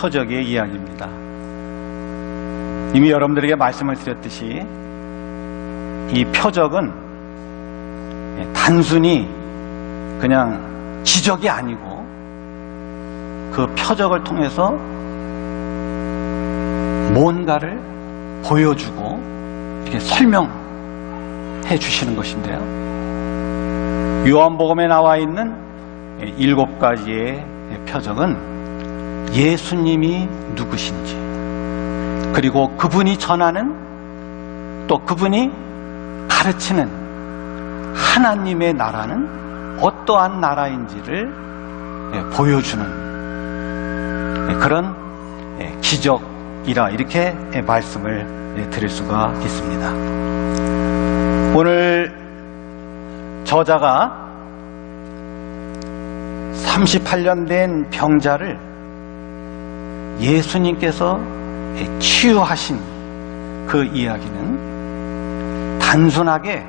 표적의 이야기입니다. 이미 여러분들에게 말씀을 드렸듯이 이 표적은 단순히 그냥 지적이 아니고 그 표적을 통해서 뭔가를 보여주고 이렇게 설명해 주시는 것인데요. 요한복음에 나와 있는 7가지의 표적은 예수님이 누구신지, 그리고 그분이 전하는, 또 그분이 가르치는 하나님의 나라는 어떠한 나라인지를 보여주는 그런 기적이라 이렇게 말씀을 드릴 수가 있습니다. 오늘 저자가 38년 된 병자를 예수님께서 치유하신 그 이야기는 단순하게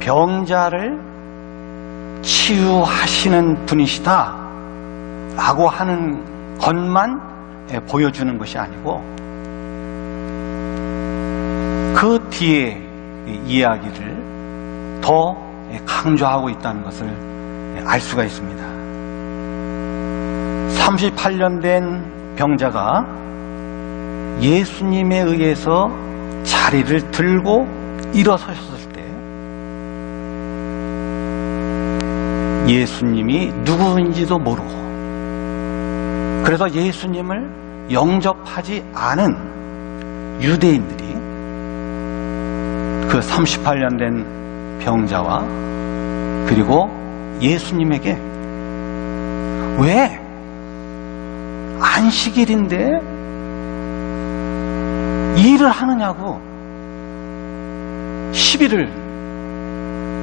병자를 치유하시는 분이시다 라고 하는 것만 보여주는 것이 아니고 그 뒤에 이야기를 더 강조하고 있다는 것을 알 수가 있습니다. 38년 된 병자가 예수님에 의해서 자리를 들고 일어섰을 때 예수님이 누구인지도 모르고, 그래서 예수님을 영접하지 않은 유대인들이 그 38년 된 병자와 그리고 예수님에게 왜 안식일인데 일을 하느냐고 시비를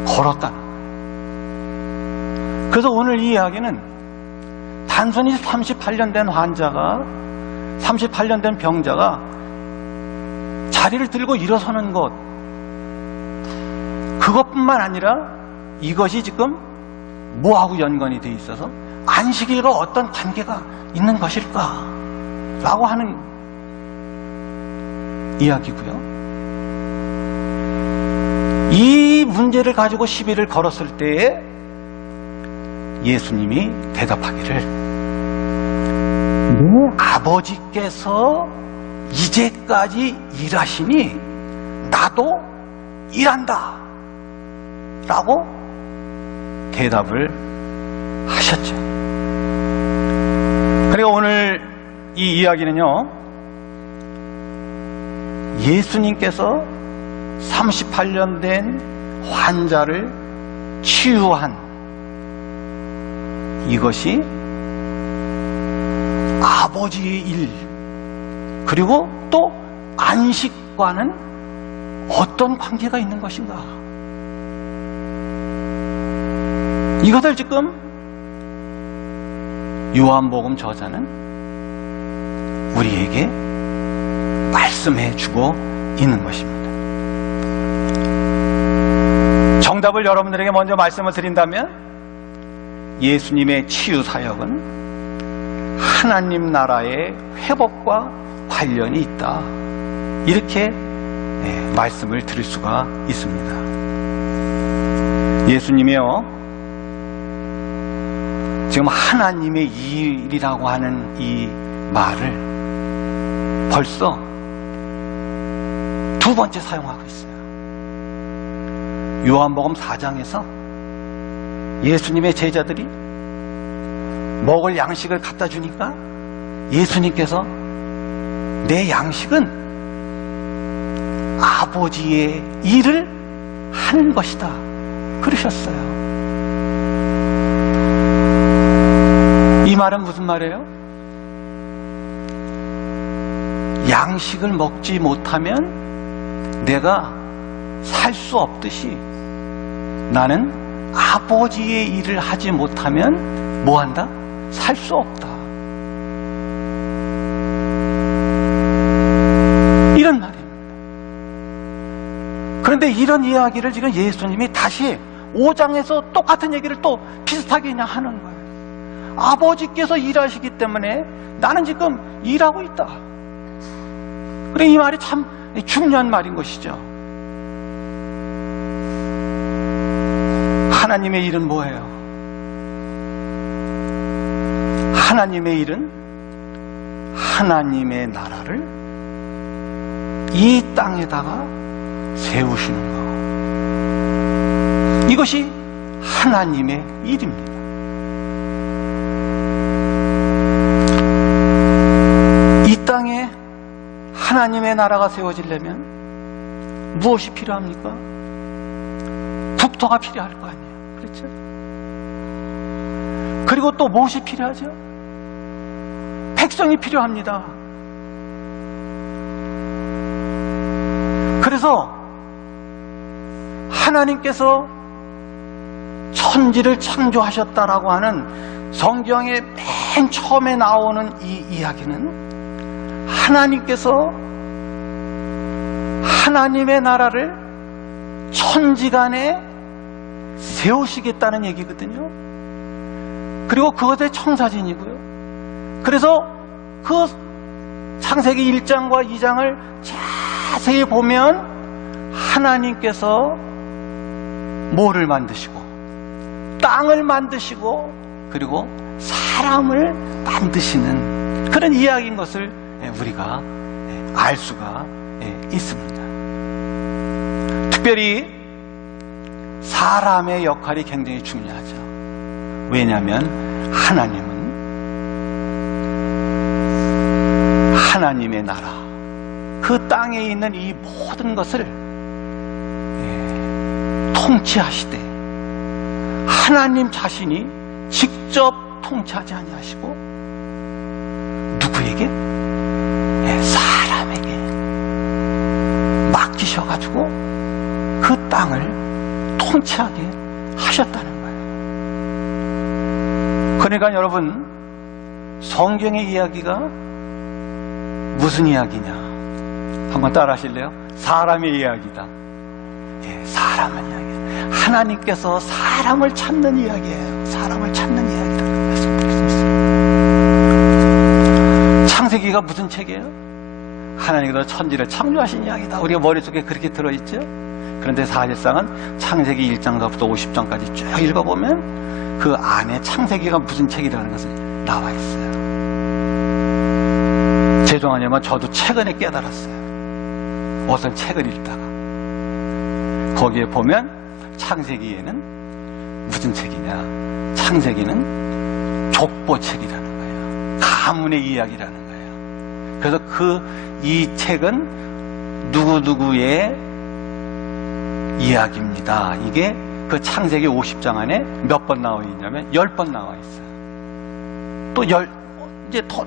걸었다는 거예요. 그래서 오늘 이 이야기는 단순히 38년 된 환자가, 38년 된 병자가 자리를 들고 일어서는 것, 그것뿐만 아니라 이것이 지금 뭐하고 연관이 돼 있어서 안식일과 어떤 관계가 있는 것일까 라고 하는 이야기고요. 이 문제를 가지고 시비를 걸었을 때에 예수님이 대답하기를, 내 아버지께서 이제까지 일하시니 나도 일한다 라고 대답을 하셨죠. 그리고 오늘 이 이야기는요, 예수님께서 38년 된 환자를 치유한 이것이 아버지의 일, 그리고 또 안식과는 어떤 관계가 있는 것인가, 이것을 지금 요한복음 저자는 우리에게 말씀해 주고 있는 것입니다. 정답을 여러분들에게 먼저 말씀을 드린다면 예수님의 치유 사역은 하나님 나라의 회복과 관련이 있다, 이렇게 말씀을 드릴 수가 있습니다. 예수님이요, 지금 하나님의 일이라고 하는 이 말을 벌써 두 번째 사용하고 있어요. 요한복음 4장에서 예수님의 제자들이 먹을 양식을 갖다 주니까 예수님께서 내 양식은 아버지의 일을 하는 것이다 그러셨어요. 이 말은 무슨 말이에요? 양식을 먹지 못하면 내가 살 수 없듯이 나는 아버지의 일을 하지 못하면 뭐한다? 살 수 없다, 이런 말입니다. 그런데 이런 이야기를 지금 예수님이 다시 5장에서 똑같은 얘기를 또 비슷하게 그냥 하는 거예요. 아버지께서 일하시기 때문에 나는 지금 일하고 있다. 그래, 이 말이 참 중요한 말인 것이죠. 하나님의 일은 뭐예요? 하나님의 일은 하나님의 나라를 이 땅에다가 세우시는 것. 이것이 하나님의 일입니다. 이 땅에 하나님의 나라가 세워지려면 무엇이 필요합니까? 국토가 필요할 거 아니에요. 그렇죠? 그리고 또 무엇이 필요하죠? 백성이 필요합니다. 그래서 하나님께서 천지를 창조하셨다라고 하는 성경의 맨 처음에 나오는 이 이야기는 하나님께서 하나님의 나라를 천지간에 세우시겠다는 얘기거든요. 그리고 그것의 청사진이고요. 그래서 그 창세기 1장과 2장을 자세히 보면 하나님께서 뭐를 만드시고 땅을 만드시고 그리고 사람을 만드시는 그런 이야기인 것을 우리가 알 수가 있습니다. 특별히 사람의 역할이 굉장히 중요하죠. 왜냐하면 하나님은 하나님의 나라, 그 땅에 있는 이 모든 것을 통치하시되 하나님 자신이 직접 통치하지 아니하시고 누구에게? 사람에게 맡기셔가지고 그 땅을 통치하게 하셨다는 거예요. 그러니까 여러분, 성경의 이야기가 무슨 이야기냐? 한번 따라 하실래요? 사람의 이야기다. 사람의 이야기. 하나님께서 사람을 찾는 이야기예요. 사람을 찾는 이야기라고 말씀드렸습니다. 창세기가 무슨 책이에요? 하나님께서 천지를 창조하신 이야기다. 우리가 머릿속에 그렇게 들어있죠? 그런데 사실상은 창세기 1장부터 50장까지 쭉 읽어보면 그 안에 창세기가 무슨 책이라는 것이 나와 있어요. 죄송하지만 저도 최근에 깨달았어요. 어떤 책을 읽다가 거기에 보면 창세기에는 무슨 책이냐? 창세기는 족보책이라는 거예요. 가문의 이야기라는 거예요. 그래서 이 책은 누구누구의 이야기입니다. 이게 그 창세기 50장 안에 몇 번 나와 있냐면 10번 나와 있어요. 또 이제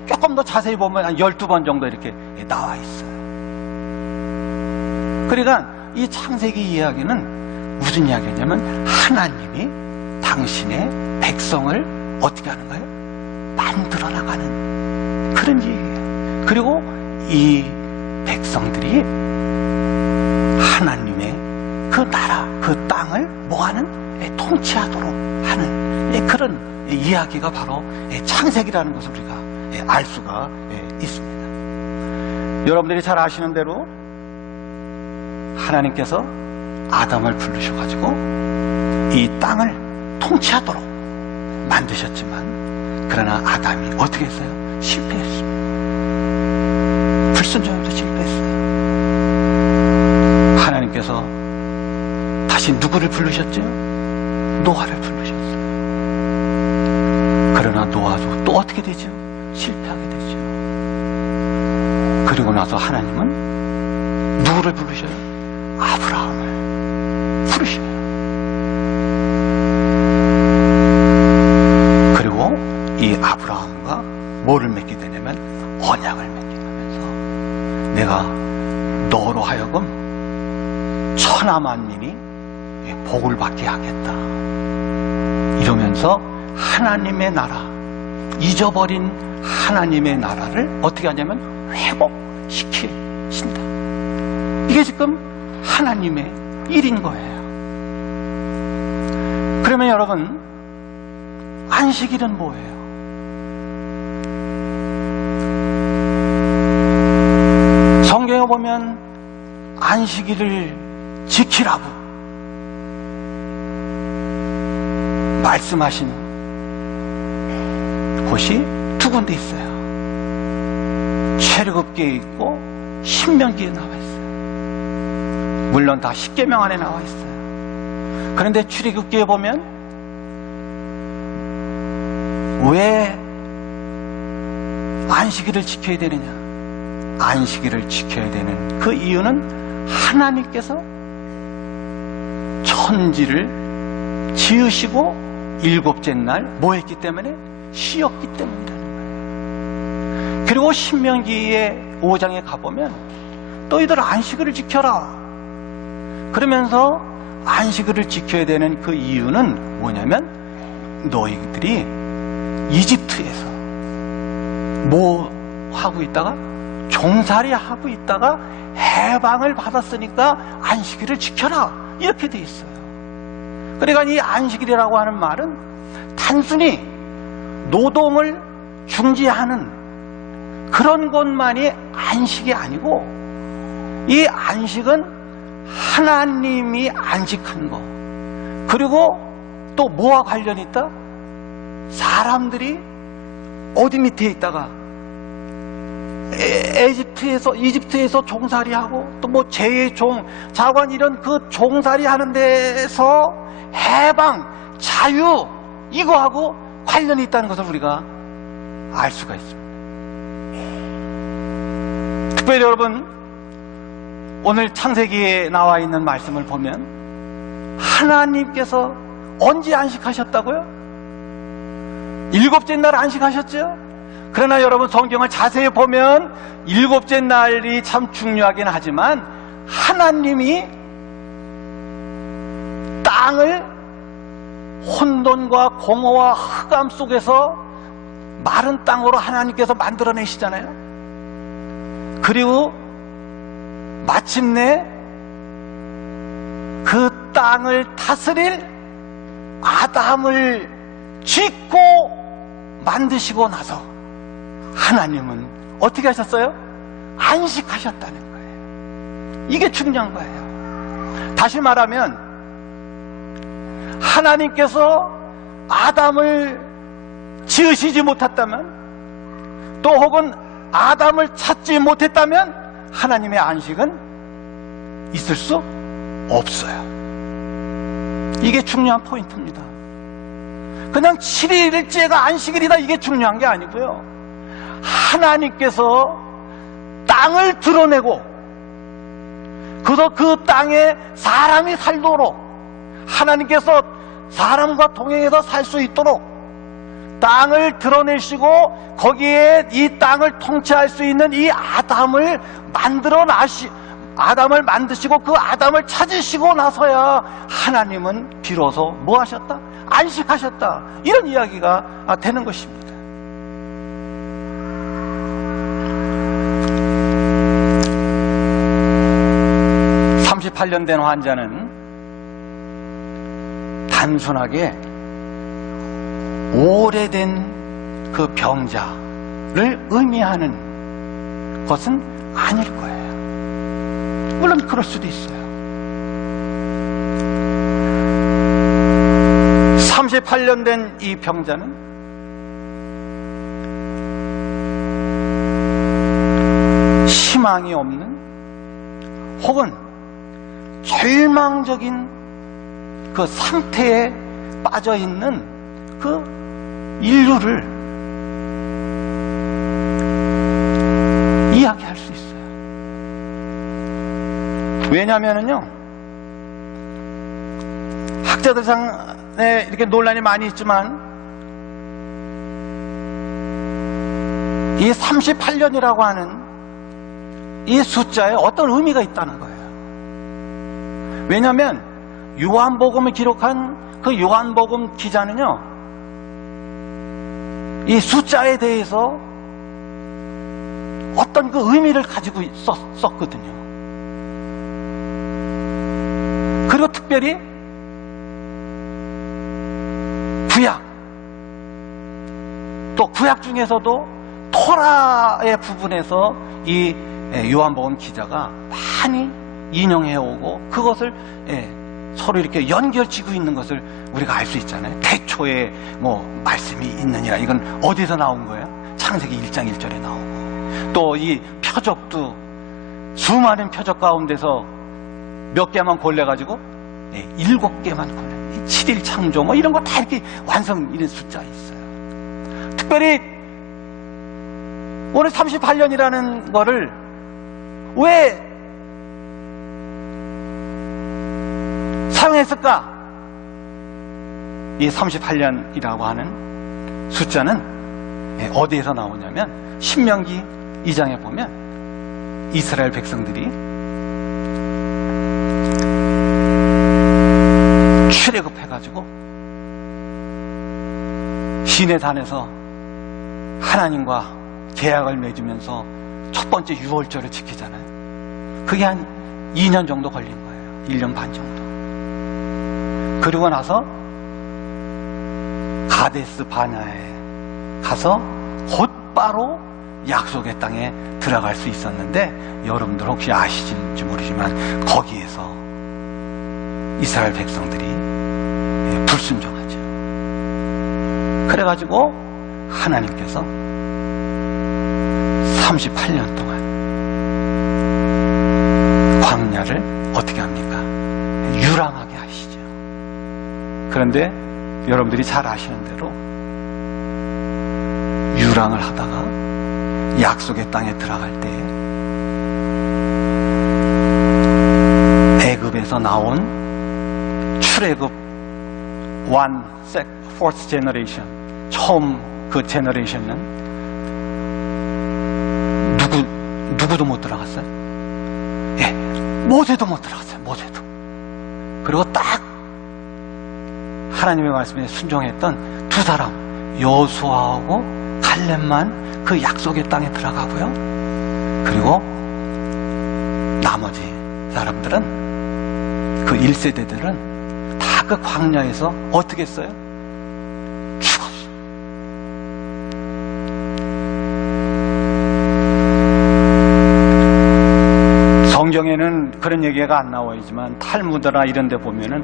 조금 더 자세히 보면 한 12번 정도 이렇게 나와 있어요. 그러니까 이 창세기 이야기는 무슨 이야기냐면 하나님이 당신의 백성을 어떻게 하는 거예요? 만들어 나가는 그런 얘기예요. 그리고 이 백성들이 하나님의 그 나라, 그 땅을 뭐하는? 통치하도록 하는 그런 이야기가 바로 창세기라는 것을 우리가 알 수가 있습니다. 여러분들이 잘 아시는 대로 하나님께서 아담을 부르셔가지고 이 땅을 통치하도록 만드셨지만 그러나 아담이 어떻게 했어요? 실패했습니다. 불순종으로 실패했어요. 하나님께서 다시 누구를 부르셨죠? 노아를 부르셨어요. 그러나 노아도 또 어떻게 되죠? 실패하게 되죠. 그리고 나서 하나님은 누구를 부르셔요? 아브라함을 부르셔요. 그리고 이 아브라함과 뭐를 맺게 되냐면 언약을 맺게 되면서 내가 너로 하여금 천하 만민이 복을 받게 하겠다. 이러면서 하나님의 나라, 잊어버린 하나님의 나라를 어떻게 하냐면 회복시키신다. 이게 지금 하나님의 일인 거예요. 그러면 여러분, 안식일은 뭐예요? 안식일을 지키라고 말씀하신 곳이 두 군데 있어요. 출애굽기에 있고 신명기에 나와 있어요. 물론 다 십계명 안에 나와 있어요. 그런데 출애굽기에 보면 왜 안식일을 지켜야 되느냐? 안식일을 지켜야 되는 그 이유는 하나님께서 천지를 지으시고 일곱째 날 뭐 했기 때문에? 쉬었기 때문이라는 거예요. 그리고 신명기의 5장에 가보면 너희들 안식일을 지켜라 그러면서 안식일을 지켜야 되는 그 이유는 뭐냐면 너희들이 이집트에서 뭐 하고 있다가 종살이 하고 있다가 해방을 받았으니까 안식일을 지켜라 이렇게 돼 있어요. 그러니까 이 안식일이라고 하는 말은 단순히 노동을 중지하는 그런 것만이 안식이 아니고 이 안식은 하나님이 안식한 거 그리고 또 뭐와 관련이 있다? 사람들이 어디 밑에 있다가 이집트에서 종살이하고 또 뭐 제의 종, 자관 이런 그 종살이 하는 데서 해방, 자유 이거하고 관련이 있다는 것을 우리가 알 수가 있습니다. 특별히 여러분 오늘 창세기에 나와 있는 말씀을 보면 하나님께서 언제 안식하셨다고요? 일곱째 날 안식하셨죠? 그러나 여러분 성경을 자세히 보면 일곱째 날이 참 중요하긴 하지만 하나님이 땅을 혼돈과 공허와 흑암 속에서 마른 땅으로 하나님께서 만들어내시잖아요. 그리고 마침내 그 땅을 다스릴 아담을 짓고 만드시고 나서 하나님은 어떻게 하셨어요? 안식하셨다는 거예요. 이게 중요한 거예요. 다시 말하면 하나님께서 아담을 지으시지 못했다면 또 혹은 아담을 찾지 못했다면 하나님의 안식은 있을 수 없어요. 이게 중요한 포인트입니다. 그냥 7일째가 안식일이다 이게 중요한 게 아니고요. 하나님께서 땅을 드러내고 그래서 그 땅에 사람이 살도록 하나님께서 사람과 동행해서 살 수 있도록 땅을 드러내시고 거기에 이 땅을 통치할 수 있는 이 아담을 아담을 만드시고 그 아담을 찾으시고 나서야 하나님은 비로소 뭐 하셨다? 안식하셨다. 이런 이야기가 되는 것입니다. (38년) 된 환자는 단순하게 오래된 그 병자를 의미하는 것은 아닐 거예요. 물론 그럴 수도 있어요. 38년 된 이 병자는 희망이 없는 혹은 절망적인 그 상태에 빠져 있는 그 인류를 이야기할 수 있어요. 왜냐하면요, 학자들 간에 이렇게 논란이 많이 있지만 이 38년이라고 하는 이 숫자에 어떤 의미가 있다는 거예요. 왜냐하면 요한복음을 기록한 그 요한복음 기자는요, 이 숫자에 대해서 어떤 그 의미를 가지고 썼거든요. 그리고 특별히 구약, 또 구약 중에서도 토라의 부분에서 이 요한복음 기자가 많이 인용해오고 그것을 서로 이렇게 연결지고 있는 것을 우리가 알 수 있잖아요. 태초에 뭐 말씀이 있느니라. 이건 어디서 나온 거예요? 창세기 1장 1절에 나오고, 또 이 표적도 수많은 표적 가운데서 몇 개만 골라가지고 7개만 골라. 7일 창조 뭐 이런 거 다 이렇게 완성, 이런 숫자 있어요. 특별히 오늘 38년이라는 거를 왜 사용했을까? 이 38년이라고 하는 숫자는 어디에서 나오냐면 신명기 2장에 보면 이스라엘 백성들이 출애굽해가지고 시내산에서 하나님과 계약을 맺으면서 첫 번째 유월절을 지키잖아요. 그게 한 2년 정도 걸린 거예요. 1년 반 정도. 그리고 나서 가데스 바냐에 가서 곧바로 약속의 땅에 들어갈 수 있었는데, 여러분들 혹시 아시는지 모르지만 거기에서 이스라엘 백성들이 불순종하죠. 그래가지고 하나님께서 38년 동안 광야를 어떻게 합니까? 유랑하게 하시죠. 그런데 여러분들이 잘 아시는 대로 유랑을 하다가 약속의 땅에 들어갈 때 애굽에서 나온 출애굽 4th generation, 처음 그 제너레이션은 누구도 못 들어갔어요. 모세도 못 들어갔어요. 모세도. 그리고 딱 하나님의 말씀에 순종했던 두 사람, 여호수아하고 갈렙만 그 약속의 땅에 들어가고요. 그리고 나머지 사람들은, 그 1세대들은 다 그 광야에서 어떻게 했어요? 죽었어요. 성경에는 그런 얘기가 안 나와있지만 탈무드나 이런 데 보면은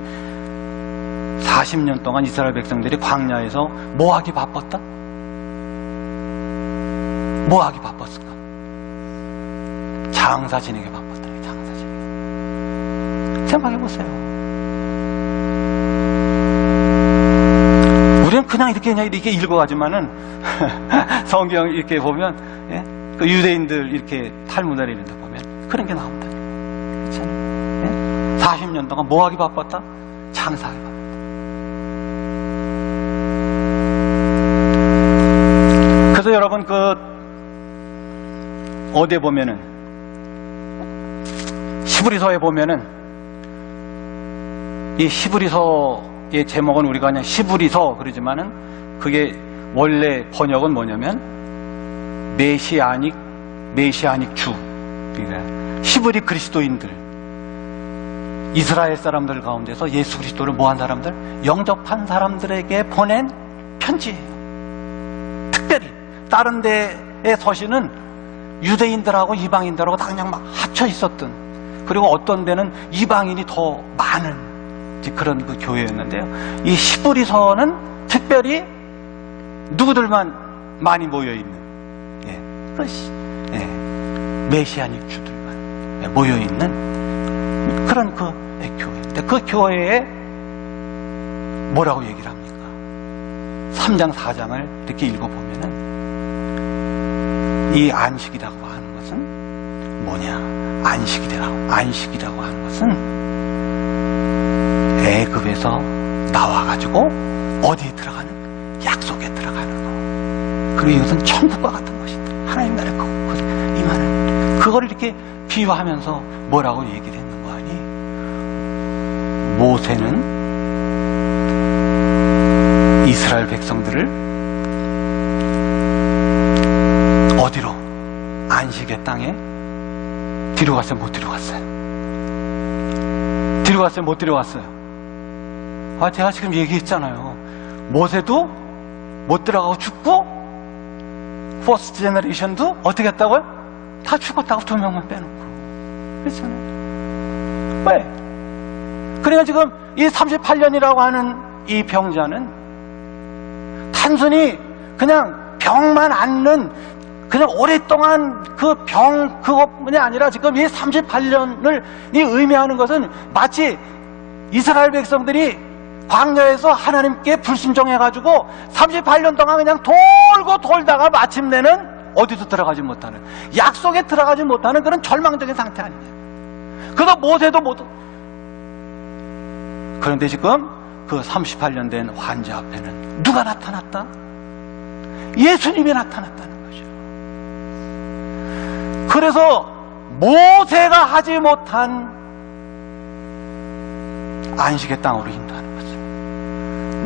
40년 동안 이스라엘 백성들이 광야에서 뭐 하기 바빴다? 뭐 하기 바빴을까? 장사 지내기 바빴다. 장사 지내기. 생각해 보세요. 우리는 그냥 이렇게 읽어가지만은 성경 이렇게 보면, 그 유대인들 이렇게 탈무드 이런 데 보면 그런 게 나온다. 그렇잖아요. 40년 동안 뭐 하기 바빴다? 장사하기 바빴다. 그래서 여러분, 어디에 보면은, 히브리서에 보면은, 이 히브리서의 제목은 우리가 그냥 히브리서 그러지만은, 그게 원래 번역은 뭐냐면 메시아닉 주, 그러니까 히브리 그리스도인들, 이스라엘 사람들 가운데서 예수 그리스도를 뭐한 사람들, 영접한 사람들에게 보낸 편지예요. 특별히 다른 데의 서신은 유대인들하고 이방인들하고 다 그냥 막 합쳐 있었던, 그리고 어떤 데는 이방인이 더 많은 그런 그 교회였는데요. 이 히브리서는 특별히 누구들만 많이 모여있는, 메시아닉 주들만 모여있는 그런 그 교회인데, 그 교회에 뭐라고 얘기를 합니까? 3장 4장을 이렇게 읽어보면은 이 안식이라고 하는 것은 뭐냐? 안식이라고 하는 것은 애굽에서 나와가지고 어디에 들어가는? 약속에 들어가는 거. 그리고 이것은 천국과 같은 것이다. 하나님 나라에 임하는, 그걸 이렇게 비유하면서 뭐라고 얘기를 했는 거 아니? 모세는 이스라엘 백성들을 어디로? 안식의 땅에 데려갔어요? 못 데려갔어요? 데려갔어요? 못 데려갔어요? 제가 지금 얘기했잖아요. 모세도 못 들어가고 죽고, 퍼스트 제너레이션도 어떻게 했다고요? 다 죽었다고 2명만 빼놓고. 그렇잖아요. 왜? 그러니까 지금 이 38년이라고 하는 이 병자는 단순히 그냥 병만 앓는, 그냥 오랫동안 그 병, 그것뿐이 아니라 지금 이 38년을 의미하는 것은 마치 이스라엘 백성들이 광야에서 하나님께 불순종해가지고 38년 동안 그냥 돌고 돌다가 마침내는 어디도 들어가지 못하는, 약속에 들어가지 못하는 그런 절망적인 상태 아니냐. 그래서 모세도 못. 그런데 지금 그 38년 된 환자 앞에는 누가 나타났다? 예수님이 나타났다는 거죠. 그래서 모세가 하지 못한 안식의 땅으로 인도하는 것을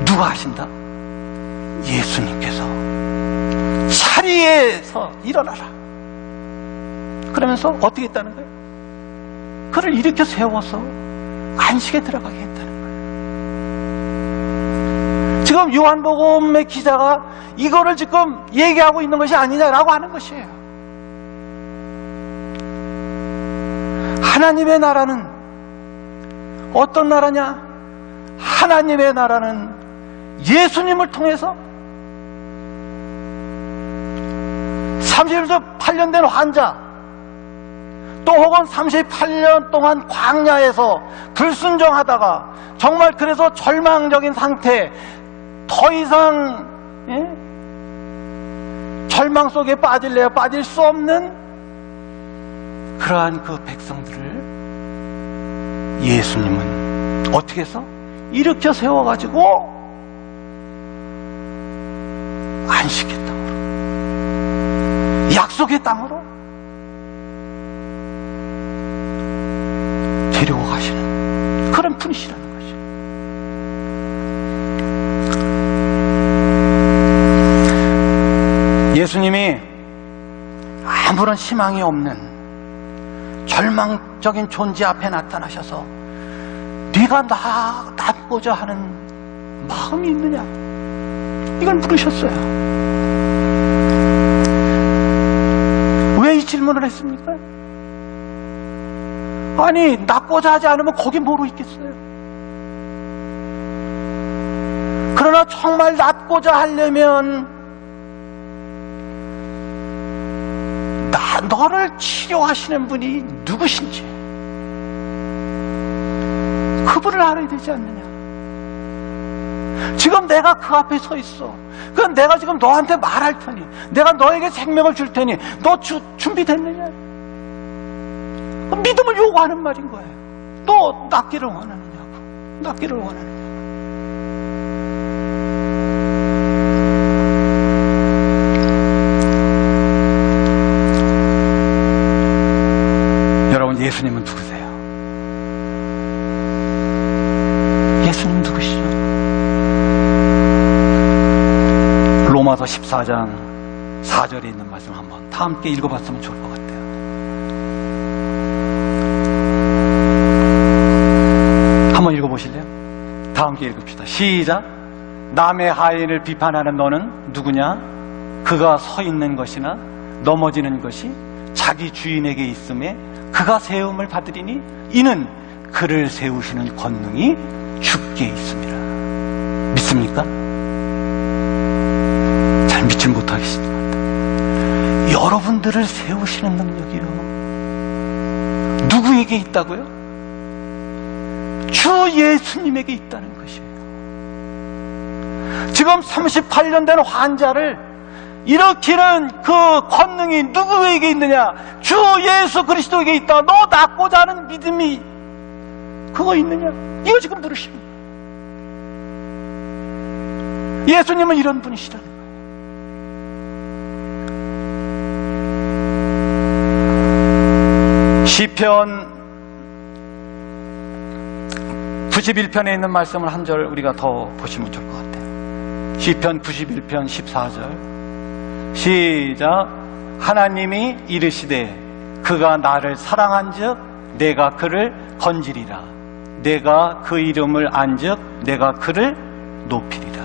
누가 하신다? 예수님께서 자리에서 일어나라. 그러면서 어떻게 했다는 거예요? 그를 일으켜 세워서 안식에 들어가게 했다는 거예요. 지금 요한복음의 기자가 이거를 지금 얘기하고 있는 것이 아니냐라고 하는 것이에요. 하나님의 나라는 어떤 나라냐? 하나님의 나라는 예수님을 통해서 38년 된 환자, 또 혹은 38년 동안 광야에서 불순종하다가 정말 그래서 절망적인 상태, 더 이상 절망 속에 빠질래야 빠질 수 없는 그러한 그 백성들을 예수님은 어떻게 해서 일으켜 세워가지고 안식의 땅으로, 약속의 땅으로 데리고 가시는 그런 분이시라는 거죠. 예수님이 아무런 희망이 없는 절망적인 존재 앞에 나타나셔서 네가 낫고자 하는 마음이 있느냐, 이걸 물으셨어요. 왜 이 질문을 했습니까? 아니, 낫고자 하지 않으면 거기 뭐로 있겠어요? 그러나 정말 낫고자 하려면 너를 치료하시는 분이 누구신지 그분을 알아야 되지 않느냐. 지금 내가 그 앞에 서 있어. 그럼 내가 지금 너한테 말할 테니, 내가 너에게 생명을 줄 테니 너 준비됐느냐? 믿음을 요구하는 말인 거예요. 너 낫기를 원하느냐고. 낫기를 원하느냐고. 여러분, 예수님은 누구세요? 예수님 누구시죠? 로마서 14장 4절에 있는 말씀 한번 다 함께 읽어봤으면 좋을 것 같아요. 한번 읽어보실래요? 다 함께 읽읍시다. 시작. 남의 하인을 비판하는 너는 누구냐? 그가 서 있는 것이나 넘어지는 것이 자기 주인에게 있음에 그가 세움을 받으리니 이는 그를 세우시는 권능이 주께 있습니다. 믿습니까? 잘 믿지 못하겠습니다. 여러분들을 세우시는 능력이요, 누구에게 있다고요? 주 예수님에게 있다는 것이에요. 지금 38년 된 환자를 일으키는 그 권능이 누구에게 있느냐? 주 예수 그리스도에게 있다. 너 낫고자 하는 믿음이 그거 있느냐? 이거 지금 들으시는 거예요. 예수님은 이런 분이시라는 거예요. 시편 91편에 있는 말씀을 한 절 우리가 더 보시면 좋을 것 같아요. 시편 91편 14절 시작. 하나님이 이르시되 그가 나를 사랑한즉 내가 그를 건지리라. 내가 그 이름을 안즉 내가 그를 높이리라.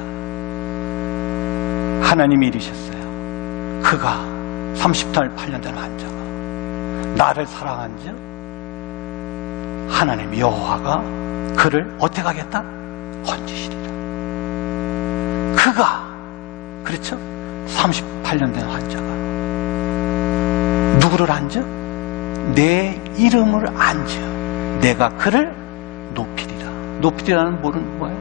하나님이 이르셨어요. 그가 38년 된 환자가 나를 사랑한즉 하나님 여호와가 그를 어떻게 하겠다? 건지시리라. 그가, 그렇죠? 38년 된 환자가 누구를 앉아? 내 이름을 앉아 내가 그를 높이리라. 높이리라는 뭐는 뭐예요?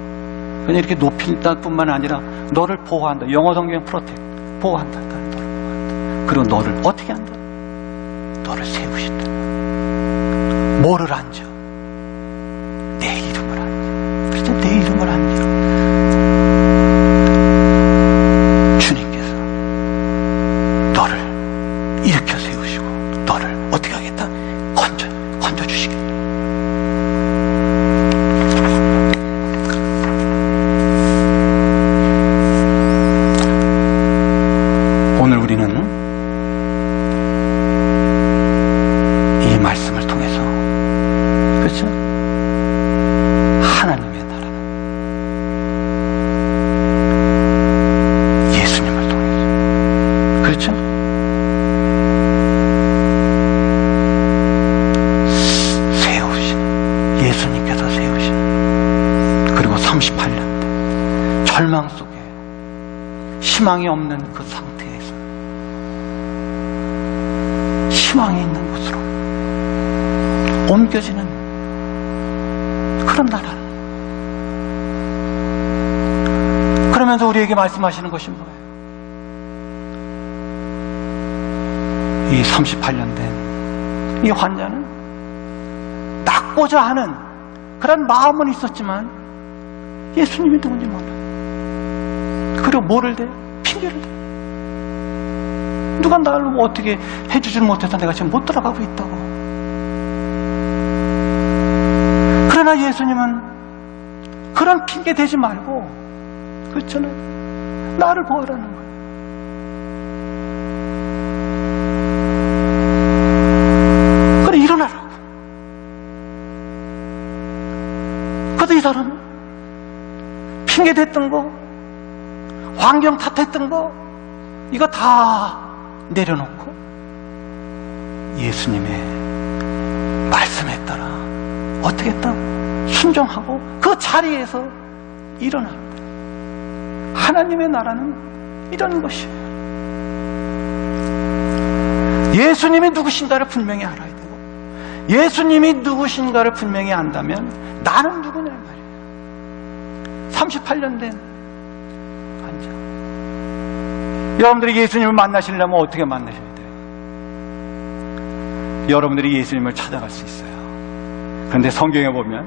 그냥 이렇게 높인다 뿐만 아니라 너를 보호한다. 영어 성경 프로텍트, 보호한다. 너를 보호한다. 그리고 너를 어떻게 한다? 너를 세우신다. 뭐를 앉아? 내 이름을 앉아. 그렇죠? 내 이름을 앉아. 주님께서 너를 일으켜 세우시고 너를 어떻게 하겠다? 건져 주시겠다. 오늘 우리는 이 말씀을 통해서, 그렇죠? 하나님의 나라는 예수님을 통해서, 그렇죠? 세우신, 예수님께서 세우신, 그리고 38년 절망 속에 희망이 없는 그 상태에서 희망이 있는 곳으로 옮겨지는 그런 나라는, 그러면서 우리에게 말씀하시는 것이 뭐예요? 이 38년 된 이 환자는 낫고자 하는 그런 마음은 있었지만 예수님이 누군지 몰라요. 그리고 뭐를 대요? 핑계를 대요. 누가 나를 뭐 어떻게 해주지를 못해서 내가 지금 못 들어가고 있다고. 그러나 예수님은 그런 핑계 대지 말고, 그렇잖아요, 나를 보아라는 거예요. 그래, 일어나라고. 그래도 이 사람은 핑계 댔던 거, 환경 탓했던 거, 이거 다 내려놓고 예수님의 말씀에 따라 어떻게 했다? 순종하고 그 자리에서 일어난다. 하나님의 나라는 이런 것이에요. 예수님이 누구신가를 분명히 알아야 되고, 예수님이 누구신가를 분명히 안다면 나는 누구냐 말이에요. 38년 된 환자. 여러분들이 예수님을 만나시려면 어떻게 만나셔야 돼요? 여러분들이 예수님을 찾아갈 수 있어요. 그런데 성경에 보면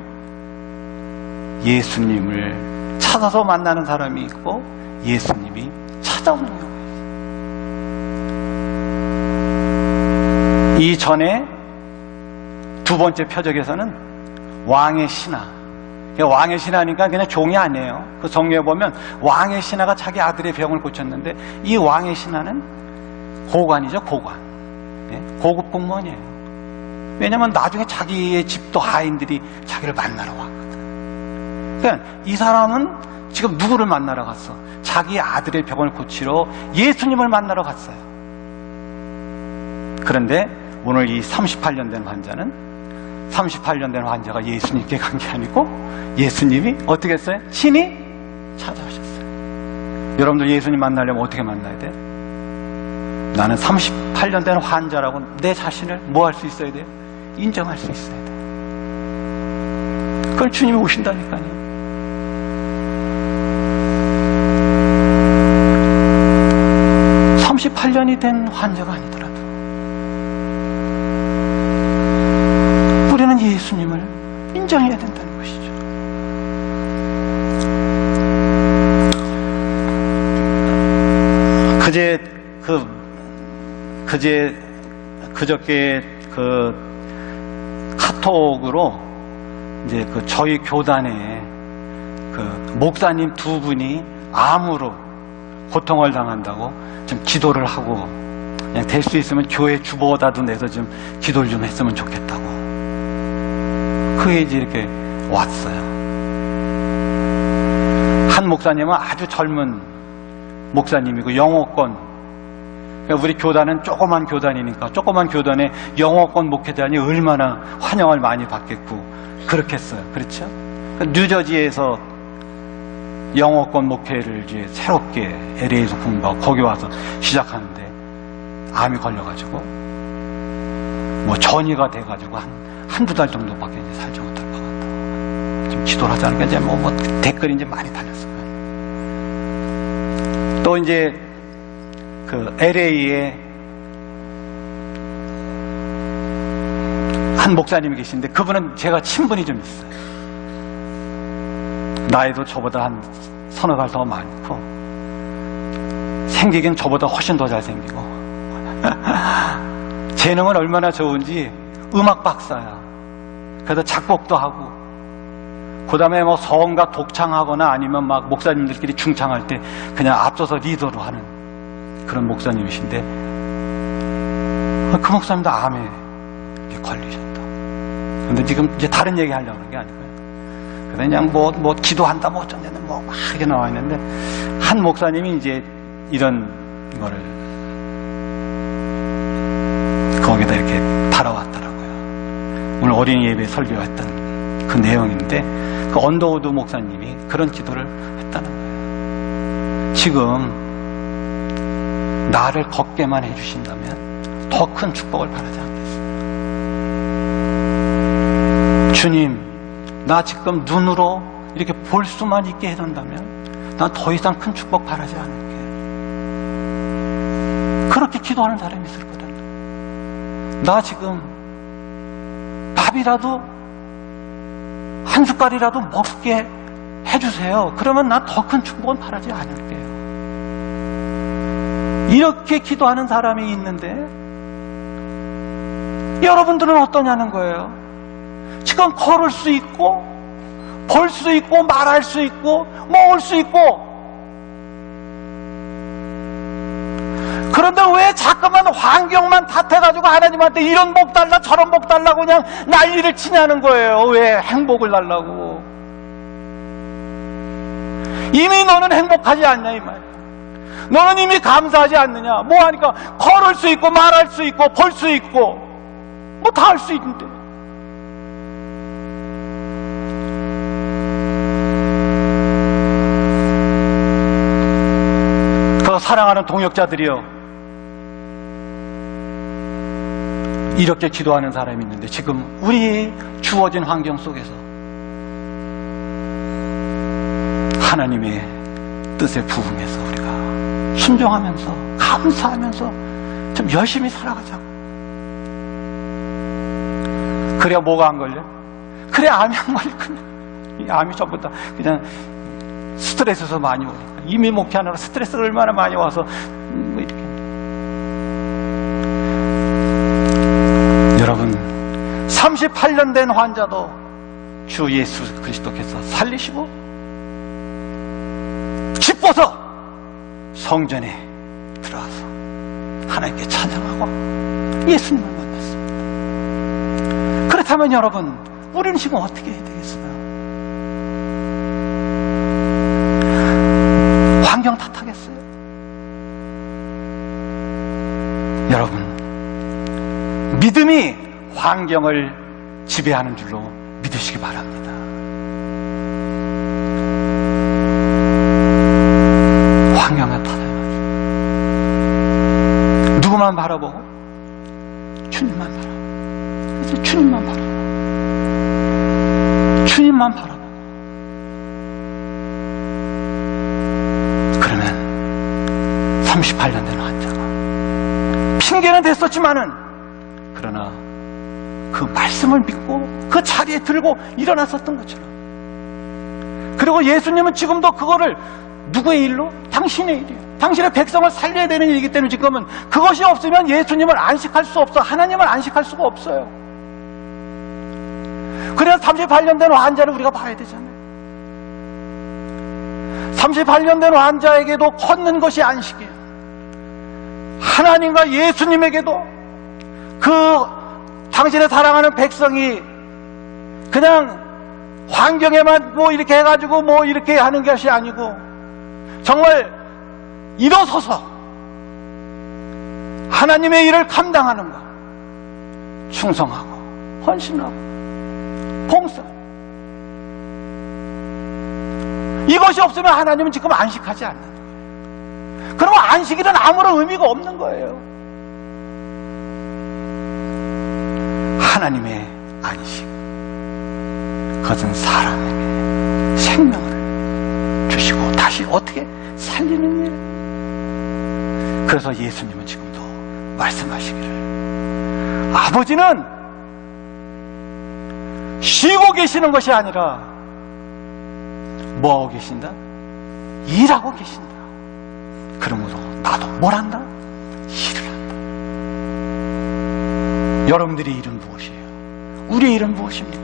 예수님을 찾아서 만나는 사람이 있고 예수님이 찾아오는 경우가 있어요. 이 전에 두 번째 표적에서는 왕의 신하, 왕의 신하니까 그냥 종이 아니에요. 그 성경에 보면 왕의 신하가 자기 아들의 병을 고쳤는데, 이 왕의 신하는 고관이죠, 고관. 고급 공무원이에요. 왜냐하면 나중에 자기의 집도 하인들이 자기를 만나러 왔거든. 그러니까 이 사람은 지금 누구를 만나러 갔어? 자기 아들의 병을 고치러 예수님을 만나러 갔어요. 그런데 오늘 이 38년 된 환자는, 38년 된 환자가 예수님께 간 게 아니고 예수님이 어떻게 했어요? 친히 찾아오셨어요. 여러분들 예수님 만나려면 어떻게 만나야 돼? 나는 38년 된 환자라고 내 자신을 뭐 할 수 있어야 돼요? 인정할 수 있어야 돼. 그걸 주님이 오신다니까요. (38년이) 된 환자가 아니더라도 우리는 예수님을 인정해야 된다는 것이죠. 그저께 카톡으로 이제 저희 교단에 목사님 두 분이 암으로 고통을 당한다고 좀 기도를 하고, 그냥 될 수 있으면 교회 주보라도 내서 좀 기도를 좀 했으면 좋겠다고. 그게 이제 이렇게 왔어요. 한 목사님은 아주 젊은 목사님이고 영어권 그러니까 우리 교단은 조그만 교단이니까 조그만 교단에 영어권 목회자니 얼마나 환영을 많이 받겠고 그렇겠어요. 그렇죠? 뉴저지에서 영어권 목회를 이제 새롭게 LA에서 공부하고 거기 와서 시작하는데 암이 걸려가지고 뭐 전이가 돼가지고 한두 달 정도밖에 이제 살지 못할 것 같다. 좀 기도를 하자니까 이제 뭐 댓글이 이제 많이 달렸어요. 또 이제 그 LA에 한 목사님이 계신데 그분은 제가 친분이 좀 있어요. 나이도 저보다 한 서너 살 더 많고 생기긴 저보다 훨씬 더 잘생기고 재능은 얼마나 좋은지 음악 박사야. 그래서 작곡도 하고 그 다음에 뭐 성가 독창하거나 아니면 막 목사님들끼리 중창할 때 그냥 앞서서 리더로 하는 그런 목사님이신데 그 목사님도 암에 걸리셨다. 근데 지금 이제 다른 얘기 하려고 하는 게 아니고요. 그냥 뭐 기도한다 뭐 어쩐다는 뭐 막 이렇게 나와 있는데 한 목사님이 이제 이런 거를 거기다 이렇게 달아왔더라고요. 오늘 어린이 예배 설교했던 그 내용인데 그 언더우드 목사님이 그런 기도를 했다는 거예요. 지금 나를 걷게만 해주신다면 더 큰 축복을 바라지 않겠습니다. 주님, 나 지금 눈으로 이렇게 볼 수만 있게 해준다면 난 더 이상 큰 축복 바라지 않을게. 그렇게 기도하는 사람이 있었거든요. 나 지금 밥이라도 한 숟갈이라도 먹게 해주세요. 그러면 난 더 큰 축복은 바라지 않을게요. 이렇게 기도하는 사람이 있는데 여러분들은 어떠냐는 거예요. 지금 걸을 수 있고 볼 수 있고 말할 수 있고 먹을 수 있고 그런데 왜 자꾸만 환경만 탓해가지고 하나님한테 이런 복 달라 저런 복 달라고 그냥 난리를 치냐는 거예요. 왜 행복을 달라고. 이미 너는 행복하지 않냐 이 말이야. 너는 이미 감사하지 않느냐. 뭐 하니까 걸을 수 있고 말할 수 있고 볼 수 있고 뭐 다 할 수 있는데 그 사랑하는 동역자들이요, 이렇게 기도하는 사람이 있는데 지금 우리 주어진 환경 속에서 하나님의 뜻에 부응해서 우리가 순종하면서 감사하면서 좀 열심히 살아가자고. 그래야 뭐가 안 걸려? 그래야 암이 안 걸리거든. 이 암이 전부 다 그냥 스트레스에서 많이 오니까. 이미 목회하느라 스트레스가 얼마나 많이 와서 뭐 이렇게. 여러분, 38년 된 환자도 주 예수 그리스도께서 살리시고 기뻐서 성전에 들어와서 하나님께 찬양하고 예수님을 만났습니다. 그렇다면 여러분, 우리는 지금 어떻게 해야 되겠어요? 환경 탓하겠어요? 여러분, 믿음이 환경을 지배하는 줄로 믿으시기 바랍니다. 환경을 탓해가지고 누구만 바라보고 주님만 바라보고, 그래서 주님만 바라보고 주님만 바라보고, 그러면 38년 된 환자가 핑계는 됐었지만은 그러나 그 말씀을 믿고 그 자리에 들고 일어났었던 것처럼, 그리고 예수님은 지금도 그거를 누구의 일로? 당신의 일이에요. 당신의 백성을 살려야 되는 일이기 때문에 지금은 그것이 없으면 예수님을 안식할 수 없어. 하나님을 안식할 수가 없어요. 그래서 38년 된 환자를 우리가 봐야 되잖아요. 38년 된 환자에게도 걷는 것이 안식이에요. 하나님과 예수님에게도 그 당신의 사랑하는 백성이 그냥 환경에만 뭐 이렇게 해가지고 뭐 이렇게 하는 것이 아니고 정말 일어서서 하나님의 일을 감당하는 것, 충성하고 헌신하고 봉사. 이것이 없으면 하나님은 지금 안식하지 않는 거예요. 그러면 안식일은 아무런 의미가 없는 거예요. 하나님의 안식, 그것은 사람에게 생명을 주시고 다시 어떻게 살리는 일. 그래서 예수님은 지금도 말씀하시기를, 아버지는 쉬고 계시는 것이 아니라 뭐하고 계신다? 일하고 계신다. 그러므로 나도 뭘 한다? 일을 한다. 여러분들의 일은 무엇이에요? 우리의 일은 무엇입니까?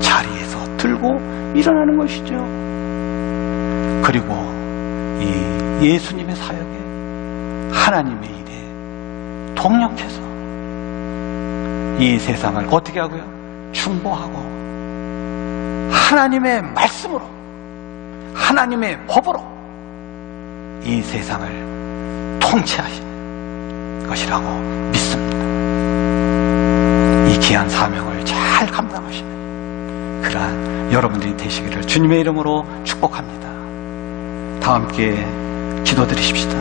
자리에서 들고 일어나는 것이죠. 그리고 이 예수님의 사역에 하나님의 일에 동력해서 이 세상을 어떻게 하고요? 중보하고 하나님의 말씀으로, 하나님의 법으로 이 세상을 통치하시는 것이라고 믿습니다. 이 귀한 사명을 잘 감당하시는 그러한 여러분들이 되시기를 주님의 이름으로 축복합니다. 다 함께 기도드리십시다.